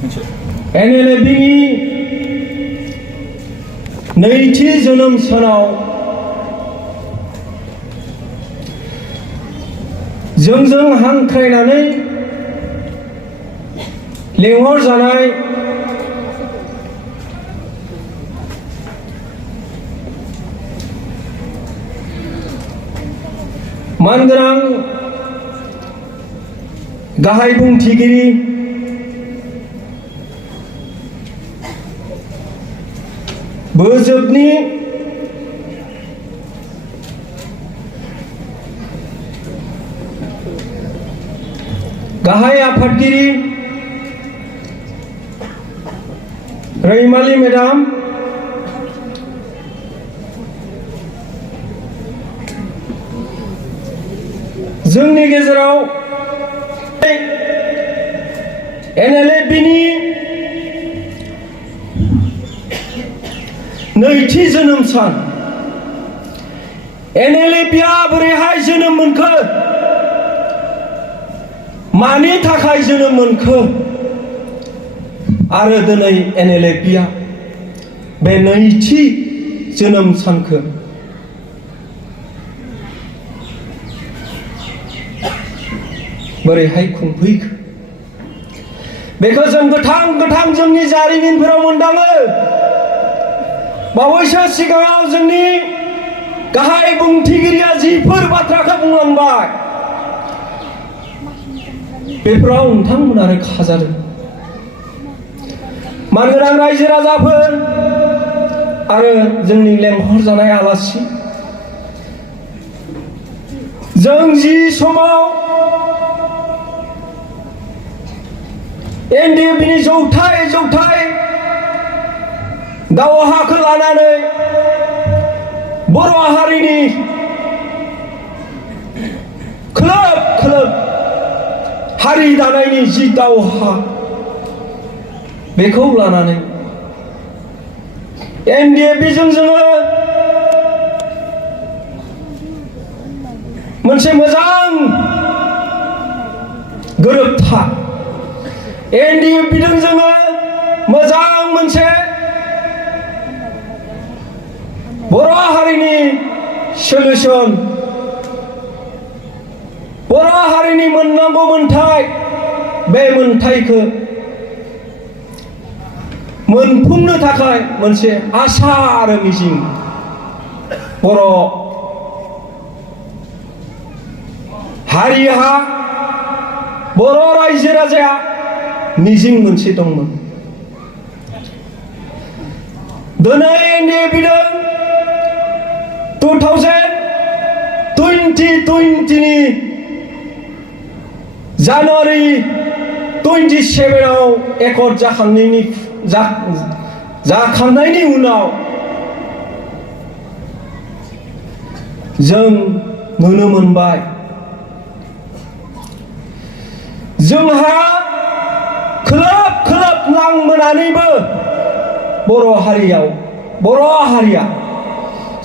NLFनि नैथि जोनोम सानाव जोंजों हांख्रायनानै लेंहरजानाय मानगोनां गाहाय बुंथिगिरि बोजोबनि गाहाय आफादगिरि रैमाली मेडाम, जोंनि गेजेराव NLFनि नैथि जोनोम सान। NLFआ बोरैहाय जोनोम मोनखो, मानि थाखाय जोनोम मोनखो, आरो दिनै NLFआ बे नैथि जोनोम सानखौ बोरैहाय खुंफैखो, बेखौ जों गोथां जोंनि जारिमिनफोराव मोनदाङो। बावैसो सिगाङाव जोंनि गाहाय बुंथिगिरिया जिफोर बाथ्राखौ बुंलांबाय, बेफोराव नोंथांमोना रोखा जादों। मानगोनां रायजो राजाफोर आरो जोंनि लेंहरजानाय आलासि, जों जि समाव NDFनि जौथाय दावहाखौ लानानै बर' हारिनि खोलोब हारि दानायनि जि दावहा, बेखौ लानानै NDFजों जोङो मोनसे मोजां गोरोबथा, NDFजों जोङो मोजां मोनसे बर' हारिनि सल्युसन, बर' हारिनि मोननांगौ मोन्थाय, बे मोन्थायखौ मोनफुंनो थाखाय मोनसे आसा आरो मिजिं बर' हारिहा, बर' रायजो राजाया मिजिं मोनसे दंमोन। दिनै NDFजों 2020नि जानुवारि 27आव एकर्ड जाखांनायनि उनाव जों नुनो मोनबाय, जोंहा खोलोब नांबोनानैबो बर' हारिया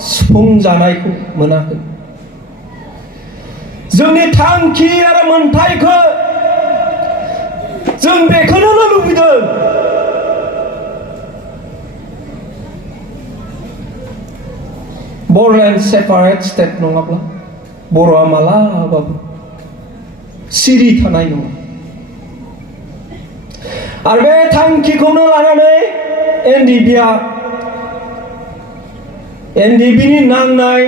सुफुंजानायखौ मोनाखै। जोंनि थांखि आरो मोन्थायखौ जों बेखौनो लुबैदों। बर'लेण्ड सेपारेट स्टेट नङाब्ला बर'आ मालाबाबो सिरि थानाय नङा। आरो बे थांखिखौनो लानानै NDFनि नांनाय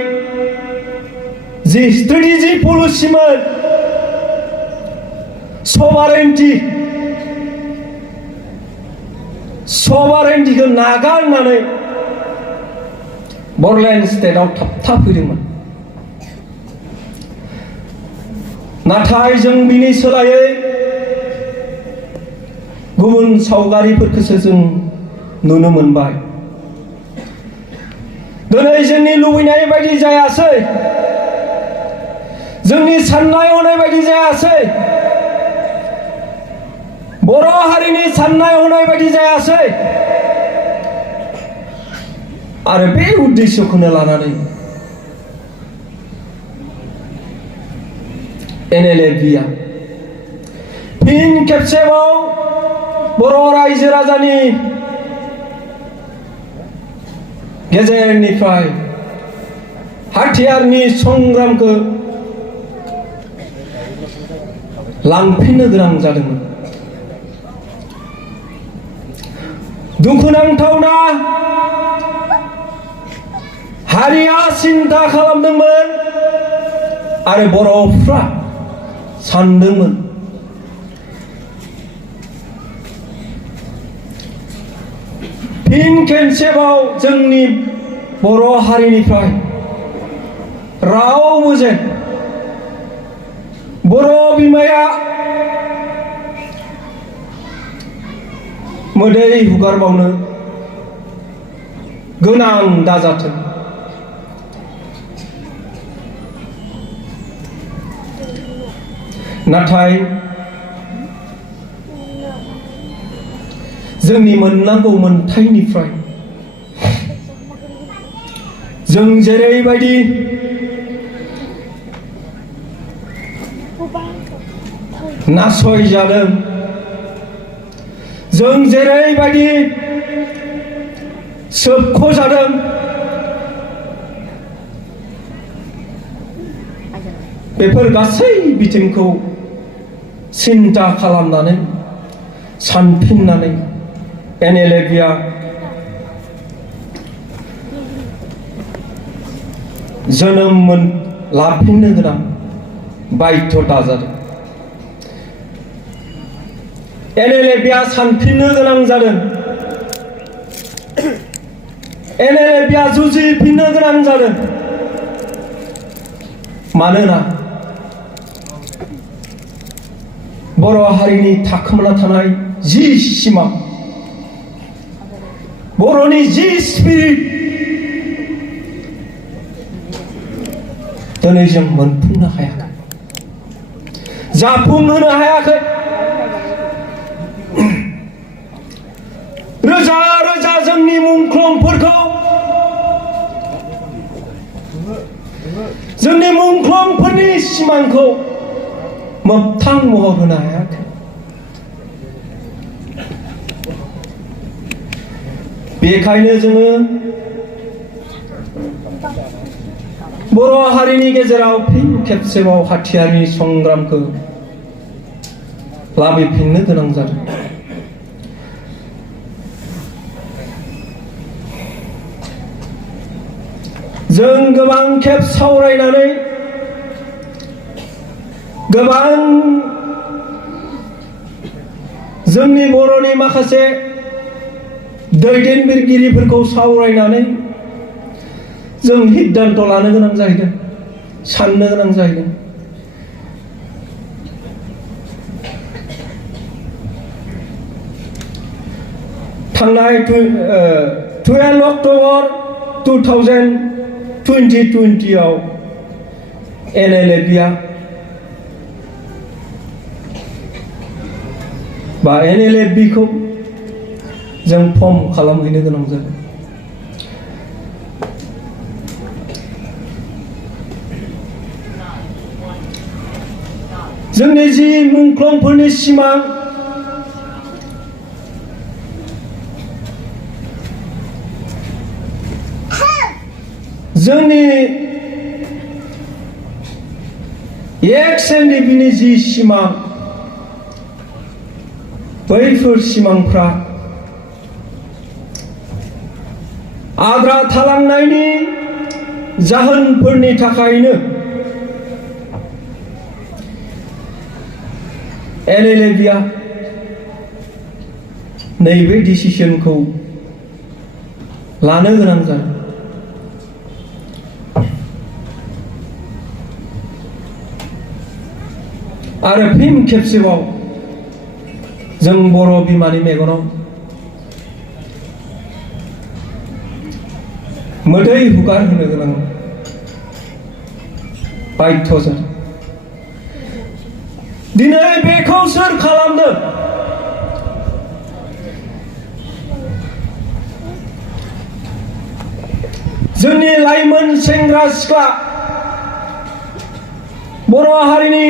जि स्ट्रेटेजि पलिसिमोन, सभारेन्टिखौ नागारनानै बर'लेण्ड स्टेटआव थाबथाफैदोंमोन। नाथाय जों बिनि सोलायै गुबुन सावगारिफोरखौसो जों नुनो मोनबाय। दिनै जोंनि लुबैनाय बायदि जायासै, जोंनि साननाय हनाय बायदि जायासै, बर' हारिनि साननाय हनाय बायदि जायासै। आरो बे उद्देश्यखौनो लानानै NLFआ फिन खेबसेबाव बर' रायजो राजानि गेजेरनिफ्राय हाथियारनि संग्रामखौ लांफिननो गोनां जादोंमोन। दुखुनांथावना हारिया सिन्ता खालामदोंमोन आरो बर'फ्रा सानदोंमोन फिन खेनसेबाव जोंनि बर' हारिनिफ्राय रावबो जेन बर' बिमाया मोदै हुगारबावनो गोनां दाजाथों। नाथाय जोंनि मोननांगौ मोनथायनिफ्राय जों जेरैबायदि नासयजादों, जों जेरैबायदि सोबख'जादों, बेफोर गासै बिथिंखौ सिन्ता खालामनानै सानफिननानै NLA-आ जोनोम लाफिननो गोनां बाध्यता जादों। NLA-आ सानफिननो गोनां जादों। NLA-आ जुजिफिननो गोनां जादों। मानोना बर' हारिनि थाखोमाना थानाय जि सिमां, बर'नि जि स्पिरिट दिनै जों मोनफुंनो हायाखै, जाफुंहोनो हायाखै। रोजा रोजा जोंनि मुंख्लंफोरनि सिमांखौ मोगथां महर होनो हायाखै। बेखायनो जोङो बर' हारिनि गेजेराव फिन खेबसेबाव हाथियारनि संग्रामखौ लाबोफिननो गोनां जादों। जों गोबां खेब सावरायनानै गोबां जोंनि बर'नि माखासे दैदेनगिरिफोरखौ सावरायनानै जों सिद्धान्त लानो गोनां जाहैदों, साननो गोनां जाहैदों। थांनाय 12 अक्ट'बर 2020 आव NLA-आ बा NLA-खौ जों फर्म खालामहैनो गोनां जादों। जोंनि जि मुंख्लंफोरनि सिमां, जोंनि XNDP-नि जि सिमां, बैफोर सिमांफ्रा आद्रा थालांनायनि जाहोनफोरनि थाखायनो NLA-आ नैबे डिसिसनखौ लानो गोनां जादों। आरो फिन खेबसेबाव जों बर' बिमानि मेगनाव मोदै हुगार होनो गोनां बाध्य जादों। दिनै बेखौ सोर खालामदों? जोंनि लाइमोन सेंग्रा सिख्ला बर' हारिनि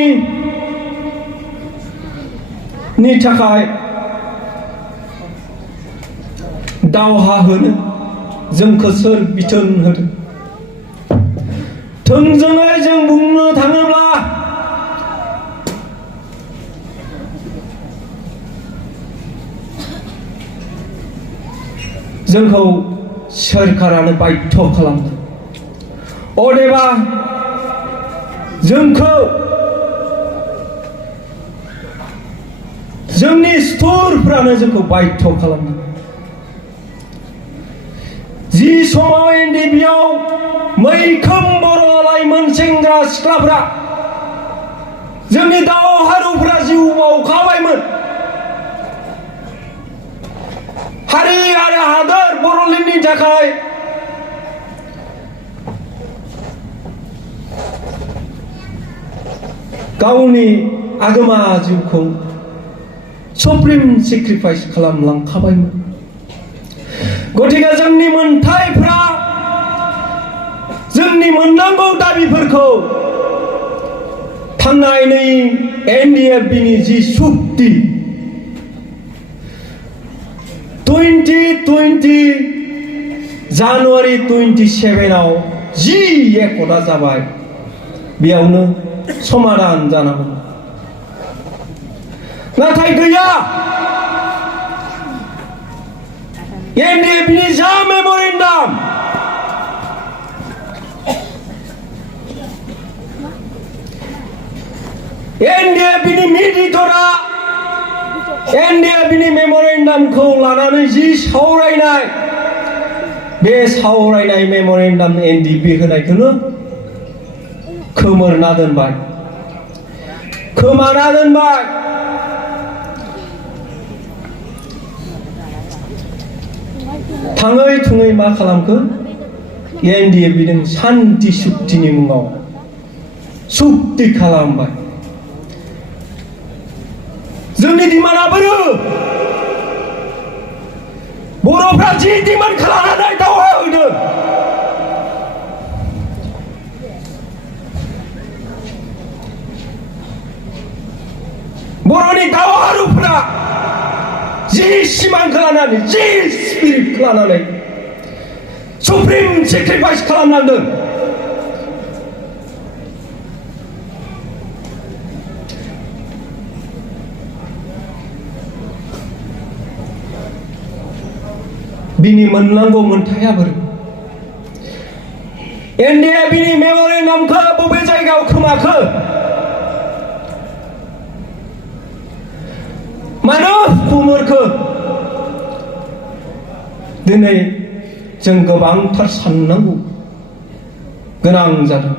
थाखाय दावहा होनो जोंखौ सोर बिथोन होदों? थोंजोङै जों बुंनो थाङोब्ला जोंखौ सोरखारानो बाध्य खालामदों। अदेबा जोंखौ जोंनि सुथुरफ्रानो जोंखौ बाध्य खालामदों। जि समाव एनडिएफबिआव मैखोम बर' लाइमोन सेंग्रा सिख्लाफ्रा जोंनि दावहारुफ्रा जिउ बाउखाबायमोन। हारि आरो हादर बर'लेण्डनि थाखाय गावनि आगोमा जिउखौ सुप्रिम सेक्रिफाइस खालामलांखाबायमोन। गतिके जोंनि मोनथायफ्रा जोंनि मोननांगौ दाबिफोरखौ थांनाय नै एनडिएफबिनि जि सुक्ति 2020 जानुवारि 27आव जि एकर्डआ जाबाय बेयावनो समाधान जानांगौ। नाथाय गैया। एनडिएफबिनि जा मेम'रेन्डाम एनडिएफबिनि मिडिएटरा एनडिएफबिनि मेम'रेन्डामखौ लानानै जि सावरायनाय बे सावरायनाय मेम'रेन्डाम एनडिएफबि होनायखौनो खोमाना दोनबाय। थाङै थुङै मा खालामखो? एनडिएफबिजों सान्ति सुक्तिनि मुङाव सुक्ति खालामबाय। जोंनि दिमाना बोरो बर'फ्रा जि दिमान खालामनानै दावहा होदों बर'नि दावहारुफ्रा जि सिमां खालामनानै जि स्पिरिट खालामनानै सुप्रिम सेक्रिफाइस खालामनांदों। बिनि मोननांगौ मोनथाया बोरो? एनडिएफबिनि मेम'रेन्डामखौ बबे जायगायाव खोमाखो? मानो हुकुमखो? दिनै जों गोबांथार साननांगौ गोनां जादों।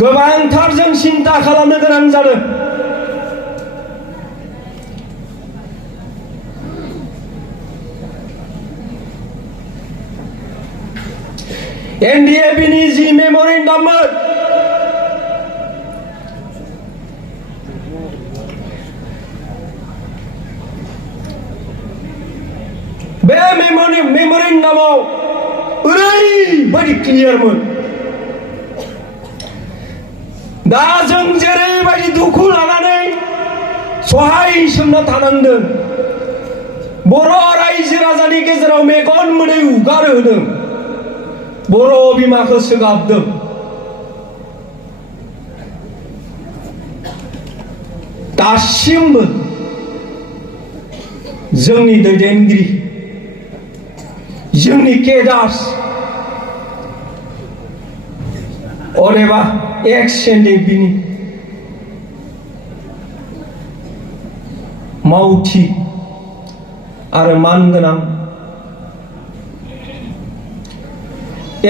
गोबांथार जों सिन्ता खालामनो गोनां जादों। एनडिएफबिनि जि मेम'रेन्डाममोन बे मेम'रेन्डामाव ओरैबायदि क्लियारमोन। दा जों जेरैबायदि दुखु लानानै सहाय सोमना थानांदों, बर' रायजो राजानि गेजेराव मेगन मोदै उगार होदों, बर' बिमाखौ सोगाबदों। दासिमबो जोंनि दैदेनगिरि, जोंनि केडार्स, अदेबा एक्स एनडिएफबिनि मावथि आरो मानगोनां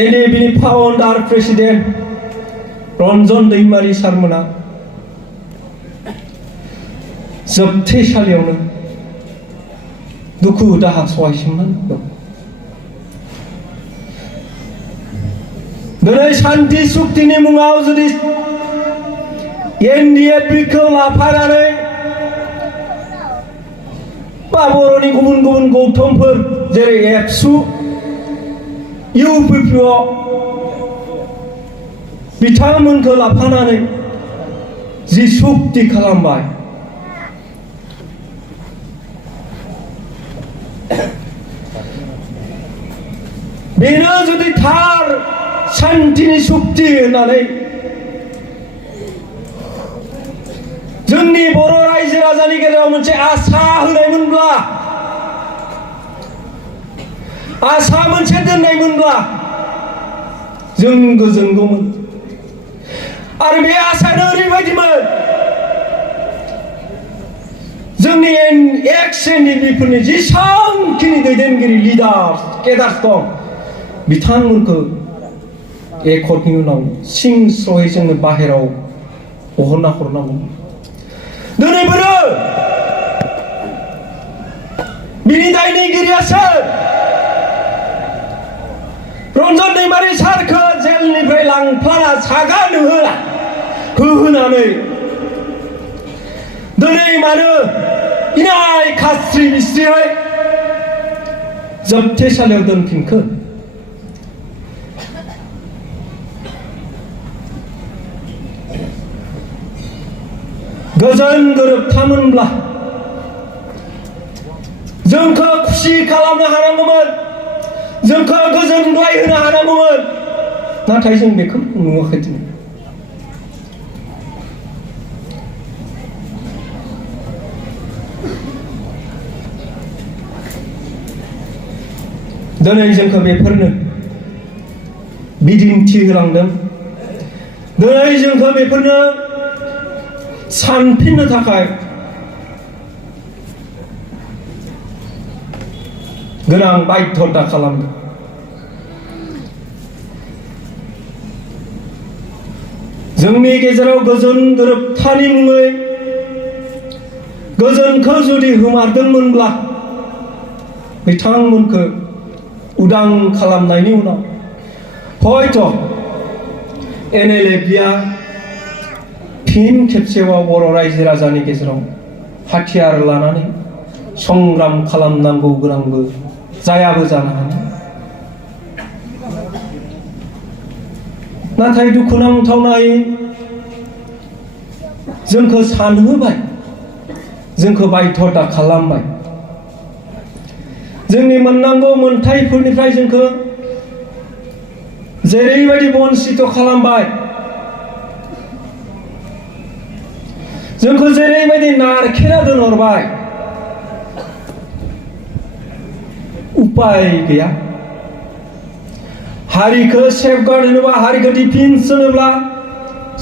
एनडिएफबिनि फाउन्डार प्रेसिडेन्ट रन्जन दैमारि सारमोना जोबथेसालियावनो दुखु दाहा सहायसोमनानै दं। दिनै सान्ति सुक्तिनि मुङाव जुदि एनडिएफबिखौ लाफानानै बा बर'नि गुबुन गुबुन गौथुमफोर जेरै एबसु, इउपिपिअ बिथांमोनखौ लाफानानै जि सुक्ति खालामबाय, बेनो जुदि थार शान्तिनि शक्ति होननानै जोंनि बर' रायजो राजानि गेजेराव मोनसे आसा होनायमोनब्ला, आसा मोनसे दोननायमोनब्ला जों गोजोनगौमोन। आरो बे आसायानो ओरैबायदिमोन, जोंनि एक्स एनडिपिफोरनि जेसांखिनि दैदेनगिरि लिडार केडार्स दं बिथांमोनखौ एकर्डनि उनाव सिं स्रयै जोंनो बाहेराव बहनना हरनांगौ। दिनैबो बिनि दायनिगिरिया सोर? रन्जन दैमारि सारखौ जेलनिफ्राय लांफ्लाना सागा होहोनानै दिनै मानो इनाय खास्रि बिस्रियै जोबथेसालियाव दोनफिनखो? गोजोन गोरोबथामोनब्ला जोंखौ खुसि खालामनो हानांगौमोन, जोंखौ गोजोनग्लाय होनो हानांगौमोन। नाथाय जों बेखौ नुवाखै। दिनै जोंखौ बेफोरनो बिदिन्थि होलांदों। दिनै जोंखौ बेफोरनो सानफिननो थाखाय गोनां बाध्यता खालामदों। जोंनि गेजेराव गोजोन गोरोबथानि मुङै गोजोनखौ जुदि होमारदोंमोनब्ला बिथांमोनखौ उदां खालामनायनि उनाव हयथ' एनएलएफआ फिन खेबसेबाव बर' रायजो राजानि गेजेराव हाथियार लानानै संग्राम खालामनांगौ गोनांबो जायाबो जानो हागौ। नाथाय दुखुनांथावनायै जोंखौ सानहोबाय, जोंखौ बाध्यता खालामबाय। जोंनि मोननांगौ मोनथायफोरनिफ्राय जोंखौ जेरैबायदि बन्सित खालामबाय, जोंखौ जेरैबायदि नारखेना दोनहरबाय, उपाय गैया। हारिखौ सेफगार्ड होनोबा, हारिखौ डिफेन्स होनोब्ला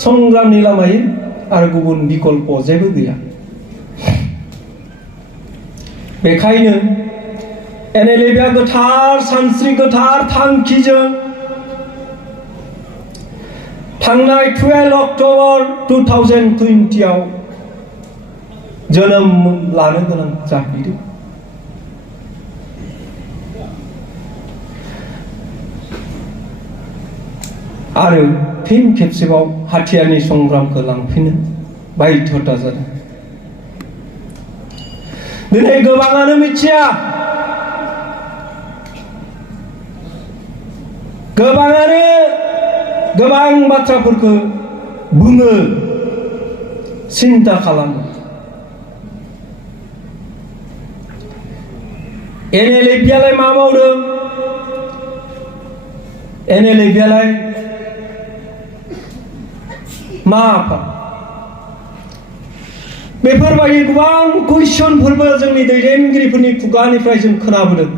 संग्रामनि लामायै आरो गुबुन बिकल्प जेबो गैया। बेखायनो एनएलएफआ गोथार सानस्रि, गोथार थांखिजों थांनाय 12 अक्ट'बर 2020 जोनोम लानो गोनां जाहैदों। आरो फिन खेबसेबाव हाथियारनि संग्रामखौ लांफिनो बाध्यता जादों। दिनै गोबाङानो मिथिया, गोबाङानो गोबां बाथ्राफोरखौ बुङो, सिन्ता खालामो। एनएलएफआलाय मा मावदों? एनएलएफआलाय मा आफाद? बेफोरबायदि गोबां कुइसनफोरबो जोंनि दैदेनगिरिफोरनि खुगानिफ्राय जों खोनाबोदों।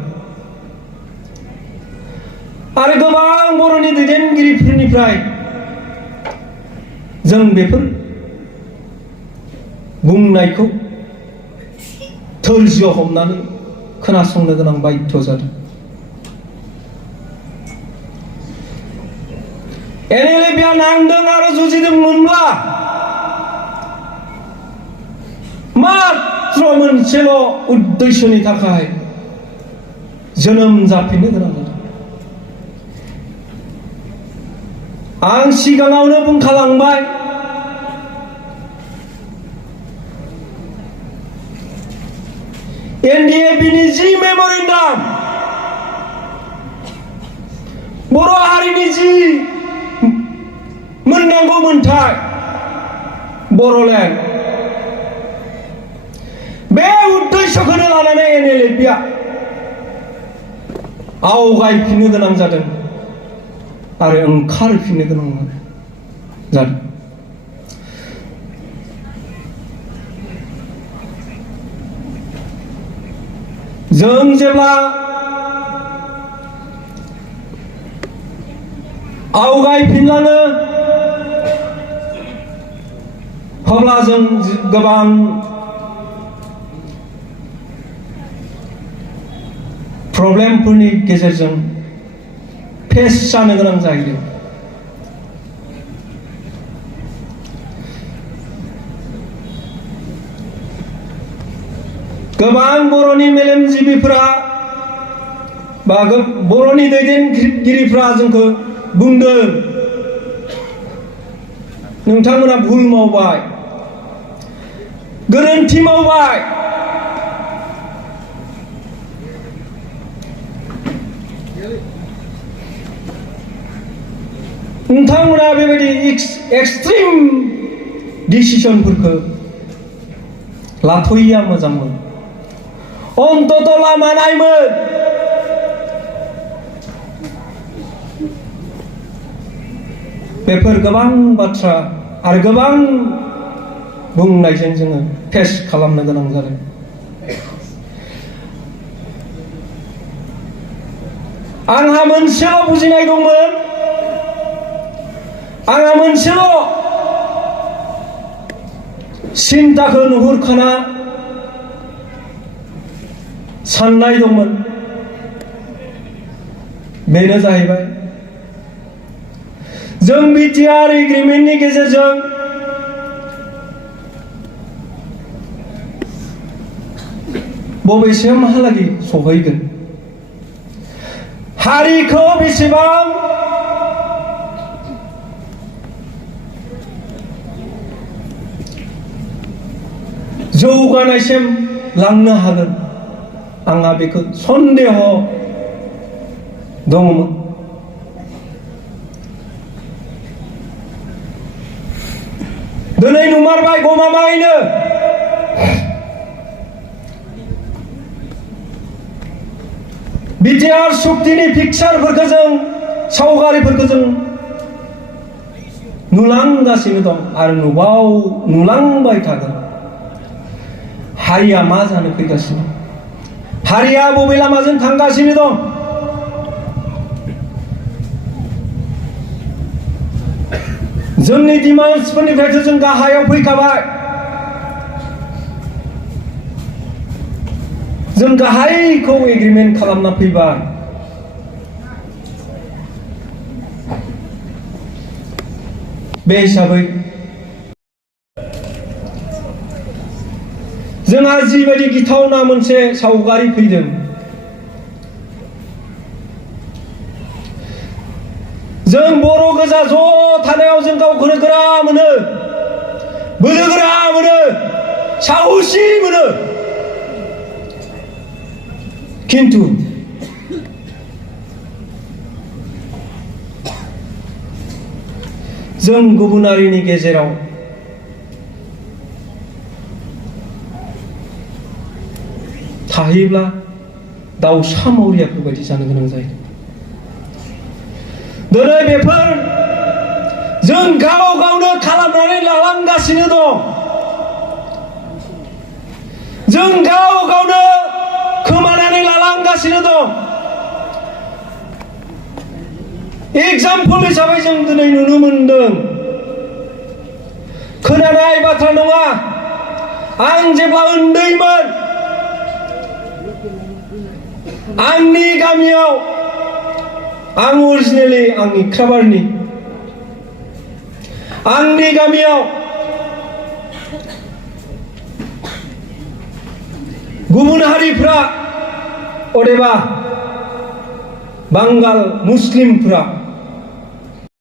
आरो गोबां बर'नि दैदेनगिरिफोरनिफ्राय जों बेफोर बुंनायखौ धैर्य हमनानै खोनासंनो गोनां बाध्य जादों। एनएलएफआ नांदों आरो जुजिदोंमोनब्ला मात्र मोनसेल' उद्देश्यनि थाखाय जोनोम जाफिननो गोनां जादों। आं सिगाङावनो बुंखालांबाय, एनडिएफबिनि जि मेम'रेन्डाम, बर' हारिनि जि मोननांगौ मोन्थाय बर'लेण्ड, बे उद्देश्यखौनो लानानै एनएलएफआ आवगायफिननो गोनां जादों आरो ओंखारफिननो गोनां जादों। जों जेब्ला आवगायफिनलाङो अब्ला जों गोबां प्रब्लेमफोरनि गेजेरजों फेस जानो गोनां जायो। गोबां बर'नि मेलेमजिबिफोरा बा बर'नि दैदेनगिरिफ्रा जोंखौ बुंदों नोंथांमोना भुल मावबाय, गोरोन्थि मावबाय। नोंथांमोना बेबायदि एक्सट्रिम डिसिसनफोरखौ लाथ'यैया मोजांमोन। अन्तत लामा नायमोन। बेफोर गोबां बाथ्रा आरो गोबां बुंनायजों जोङो फेस खालामनो गोनां जादों। आंहा मोनसेल' बुजिनाय दंमोन, आंहा मोनसेल' सिन्ताखौ नुहुरखाना साननाय दंमोन, बेनो जाहैबाय जों बिटिआर एग्रिमेन्टनि गेजेरजों बबेसिमहालागै सहैगोन, हारिखौ बेसेबां जौगानायसिम लांनो हागोन, आंहा बेखौ सन्देह दङमोन। दिनै नुमारबाय गमामायैनो बिटिआर सुक्तिनि पिक्सारफोरखौ जों, सावगारिफोरखौ जों नुलांगासिनो दं आरो नुलांबाय थागोन। हारिया मा जानो फैगासिनो, हारिया बबे लामाजों थांगासिनो दं। जोंनि डिमान्ड्सफोरनिफ्रायथ' जों गाहायाव फैखाबाय। जों गाहायखौ एग्रिमेन्ट खालामना फैबाय। बे हिसाबै जोंहा जिबायदि गिथावना मोनसे सावगारि फैदों, जों बर' गोजा ज' थानायाव जों गावखौनो गोरा मोनो, बोलोगोरा मोनो, साहसि मोनो। खिन्थु जों गुबुनारिनि गेजेराव थाहैब्ला दाउसा मावरियाफोर बायदि जानो गोनां जायो। दिनै बेफोर जों गाव गावनो खालामनानै लालांगासिनो दं। जों गाव गावनो खोमानानै लालांगासिनो दं। एग्जाम्पल हिसाबै जों दिनै नुनो मोनदों, खोनानाय बाथ्रा नङा। आं जेब्ला उन्दैमोन, आंनि गामियाव, आं अरिजिनेलि आंनि क्राबारनि, आंनि गामियाव गुबुन हारिफ्रा अदेबा बांगाल मुस्लिमफ्रा